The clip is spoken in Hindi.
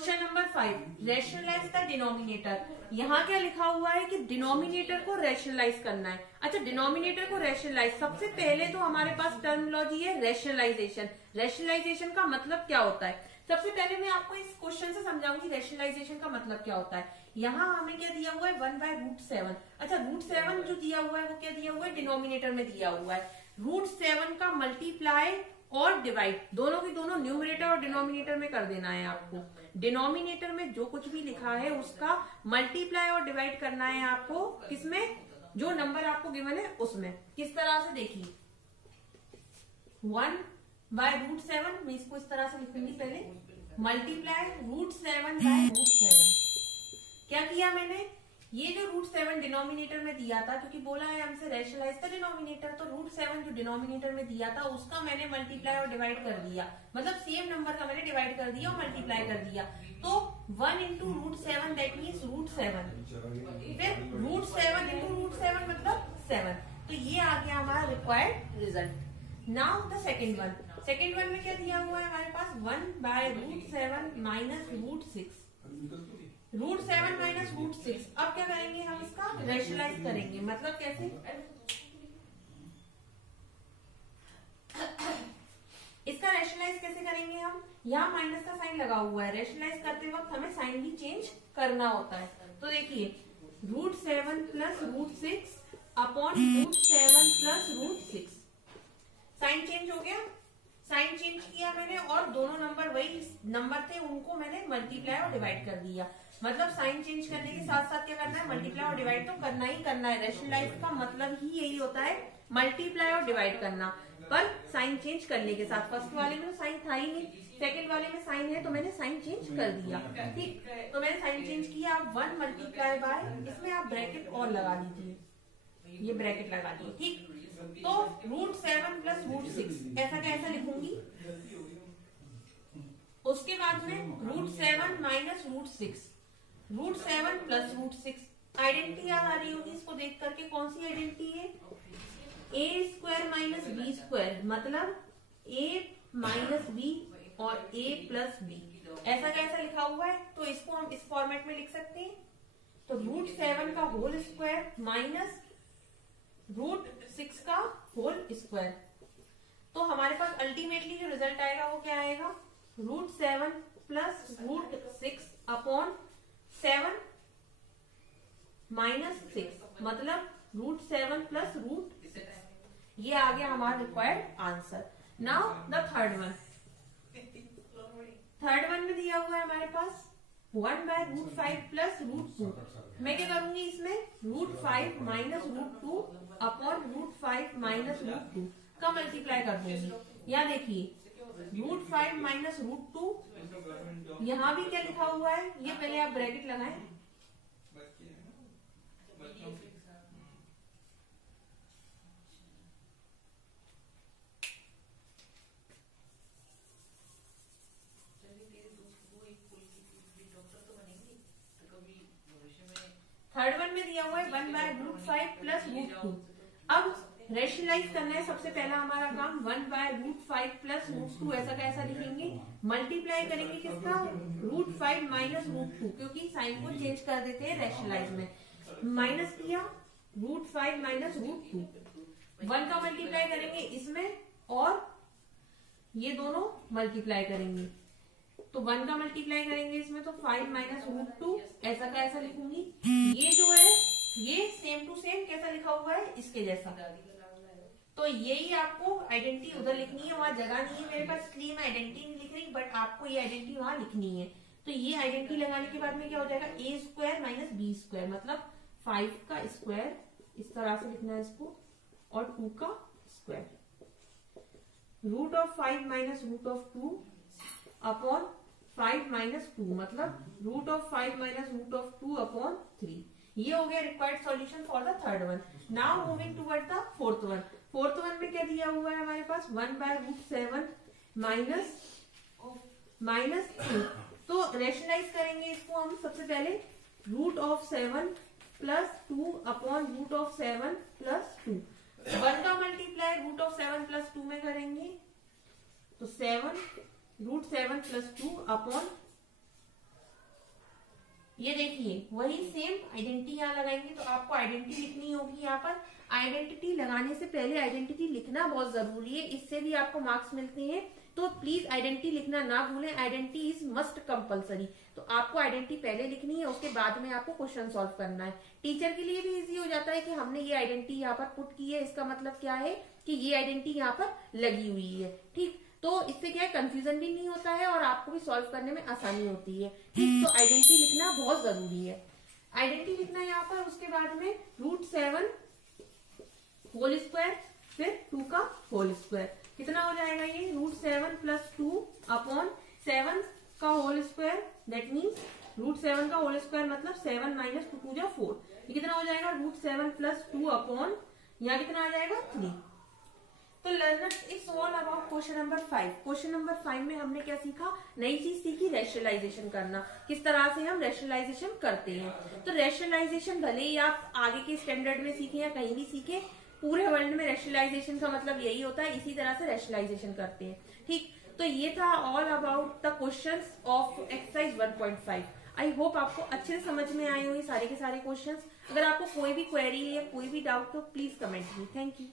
Question number 5, rationalise the denominator. यहाँ क्या लिखा हुआ है कि डिनोमिनेटर को रैशनलाइज करना है। अच्छा, डिनोमिनेटर को रैशनलाइज, सबसे पहले तो हमारे पास टर्मिनोलॉजी है रैशनलाइजेशन। रैशनलाइजेशन का मतलब क्या होता है, सबसे पहले मैं आपको इस क्वेश्चन से समझाऊंगी रैशनलाइजेशन का मतलब क्या होता है। यहाँ हमें क्या दिया हुआ है 1/√7। अच्छा, √7 जो दिया हुआ है वो क्या दिया हुआ है, डिनोमिनेटर में दिया हुआ है। √7 का मल्टीप्लाई और डिवाइड दोनों की दोनों न्यूमरेटर और डिनोमिनेटर में कर देना है आपको। डिनोमिनेटर में जो कुछ भी लिखा है उसका मल्टीप्लाई और डिवाइड करना है आपको, किसमें, जो नंबर आपको गिवन है उसमें। किस तरह से देखिए, 1/√7 मैं इसको इस तरह से लिखूंगी, पहले मल्टीप्लाई √7/√7। क्या किया मैंने, ये जो √7 डिनोमिनेटर में दिया था, क्योंकि बोला है हमसे रैशनलाइज द डिनोमिनेटर, तो √7 जो डिनोमिनेटर में दिया था उसका मैंने मल्टीप्लाई और डिवाइड कर दिया, मतलब सेम नंबर का मैंने डिवाइड कर दिया और मल्टीप्लाई कर दिया। तो 1 × √7 दैट मीन्स √7, फिर √7 × √7 मतलब 7। तो ये आ गया हमारा required result. Now the second one. Second one में क्या दिया हुआ है हमारे पास, 1/√7 माइनस √6। √7 माइनस √6। अब क्या करेंगे हम, इसका रैशनलाइज करेंगे। मतलब कैसे, इसका रैशनलाइज कैसे करेंगे हम, यहाँ माइनस का साइन लगा हुआ है, रैशनलाइज करते वक्त हमें साइन भी चेंज करना होता है। तो देखिए √7 + √6 अपॉन √7 + √6, साइन चेंज हो गया, साइन चेंज किया मैंने और दोनों नंबर वही नंबर थे उनको मैंने मल्टीप्लाई और डिवाइड कर दिया। मतलब साइन चेंज करने के साथ साथ क्या करना है, मल्टीप्लाई और डिवाइड तो करना ही करना है। रैशनलाइज का मतलब ही यही होता है, मल्टीप्लाई और डिवाइड करना, पर साइन चेंज करने के साथ। फर्स्ट वाले में तो साइन था ही नहीं, सेकंड वाले में साइन है तो मैंने साइन चेंज कर दिया। ठीक, तो मैंने साइन चेंज किया। आप 1 मल्टीप्लाई बाय, इसमें आप ब्रैकेट और लगा लीजिए, ये ब्रैकेट लगा दिए। ठीक, तो √7 + √6 ऐसा कैसा लिखूंगी। उसके बाद में √7 माइनस √6, √7 + √6। आइडेंटिटी याद आ रही होगी इसको देख करके, कौन सी आइडेंटिटी है, a² - b², मतलब a - b और a + b। ऐसा कैसा लिखा हुआ है, तो इसको हम इस फॉर्मेट में लिख सकते हैं। तो √7 का होल स्क्वायर माइनस √6 का होल स्क्वायर। तो हमारे पास अल्टीमेटली जो रिजल्ट आएगा वो क्या आएगा, √7 + √6 अपॉन 7 - 6, मतलब √7 + √6। ये आ गया हमारा required answer. Now the third one. Third one में दिया हुआ है हमारे पास 1/√5 + √2। मैं क्या करूंगी, इसमें √5 माइनस √2 अपॉन √5 माइनस √2 का मल्टीप्लाई कर दूंगी। यहाँ देखिए √5 माइनस √2, यहाँ भी क्या लिखा हुआ है, ये पहले आप ब्रैकेट लगाएं। थर्ड वन में दिया हुआ है 1/√5 + √2। अब रैशनलाइज करना है, सबसे पहला हमारा काम 1/√5 + √2 ऐसा कैसा लिखेंगे, मल्टीप्लाई करेंगे किसका, √5 माइनस √2, क्योंकि साइन को चेंज कर देते हैं रैशनलाइज में। माइनस किया √5 माइनस √2, 1 का मल्टीप्लाई करेंगे इसमें और ये दोनों मल्टीप्लाई करेंगे, तो 1 का मल्टीप्लाई करेंगे इसमें, तो 5 माइनस √2 ऐसा का ऐसा लिखूंगी। ये जो है ये सेम टू सेम कैसा लिखा हुआ है, इसके जैसा। तो यही आपको आइडेंटिटी उधर लिखनी है, वहां जगह नहीं है मेरे पास, इसलिए मैं आइडेंटिटी नहीं लिख रही, बट आपको ये आइडेंटिटी वहां लिखनी है। तो ये आइडेंटिटी लगाने के बाद में क्या हो जाएगा, a² - b², मतलब 5 का स्क्वायर, इस तरह से लिखना है इसको, और 2 का स्क्वायर। √5 माइनस √2 अपॉन 5 माइनस 2, मतलब √5 माइनस √2 अपॉन 3। ये हो गया required solution for the third one. Now moving toward the fourth one. Fourth one में क्या दिया हुआ है हमारे पास, 1/√7 माइनस 2। तो रैशनलाइज करेंगे इसको हम, सबसे पहले √7 + 2 अपॉन √7 + 2। 1 का मल्टीप्लाई √7 + 2 में करेंगे, तो 7 √7 + 2 अपॉन ये देखिए वही सेम आइडेंटिटी यहाँ लगाएंगे, तो आपको आइडेंटिटी लिखनी होगी यहाँ पर। आइडेंटिटी लगाने से पहले आइडेंटिटी लिखना बहुत जरूरी है, इससे भी आपको मार्क्स मिलते हैं, तो प्लीज आइडेंटिटी लिखना ना भूलें। आइडेंटिटी इज मस्ट कंपलसरी, तो आपको आइडेंटिटी पहले लिखनी है, उसके बाद में आपको क्वेश्चन सॉल्व करना है। टीचर के लिए भी इजी हो जाता है कि हमने ये आइडेंटिटी यहाँ पर पुट की है, इसका मतलब क्या है कि ये आइडेंटिटी यहाँ पर लगी हुई है, ठीक। तो इससे क्या है, कंफ्यूजन भी नहीं होता है और आपको भी सॉल्व करने में आसानी होती है, ठीक। तो आइडेंटिटी लिखना बहुत जरूरी है। आइडेंटिटी लिखना है यहाँ पर, उसके बाद में √7 होल स्क्वायर, फिर 2 का होल स्क्वायर, कितना हो जाएगा ये √7 + 2 अपॉन 7 का होल स्क्वायर, दैट मीन्स √7 का होल स्क्वायर मतलब 7 - 2 = 4। ये कितना हो जाएगा √7 + 2 अपॉन, यहाँ कितना आ जाएगा 3। तो learners it's all about question number 5। Question number 5 में हमने क्या सीखा, नई चीज सीखी, रैशनलाइजेशन करना, किस तरह से हम रैशनलाइजेशन करते हैं। तो रैशनलाइजेशन भले ही आप आगे के स्टैंडर्ड में सीखे या कहीं भी सीखे, पूरे वर्ल्ड में रैशनलाइजेशन का मतलब यही होता है, इसी तरह से रैशनलाइजेशन करते हैं, ठीक। तो ये था all about the questions of exercise 1.5। I hope आपको अच्छे से समझ में आए होंगे सारे के सारे क्वेश्चंस। अगर आपको कोई भी क्वेरी या कोई भी डाउट तो please comment me. Thank you.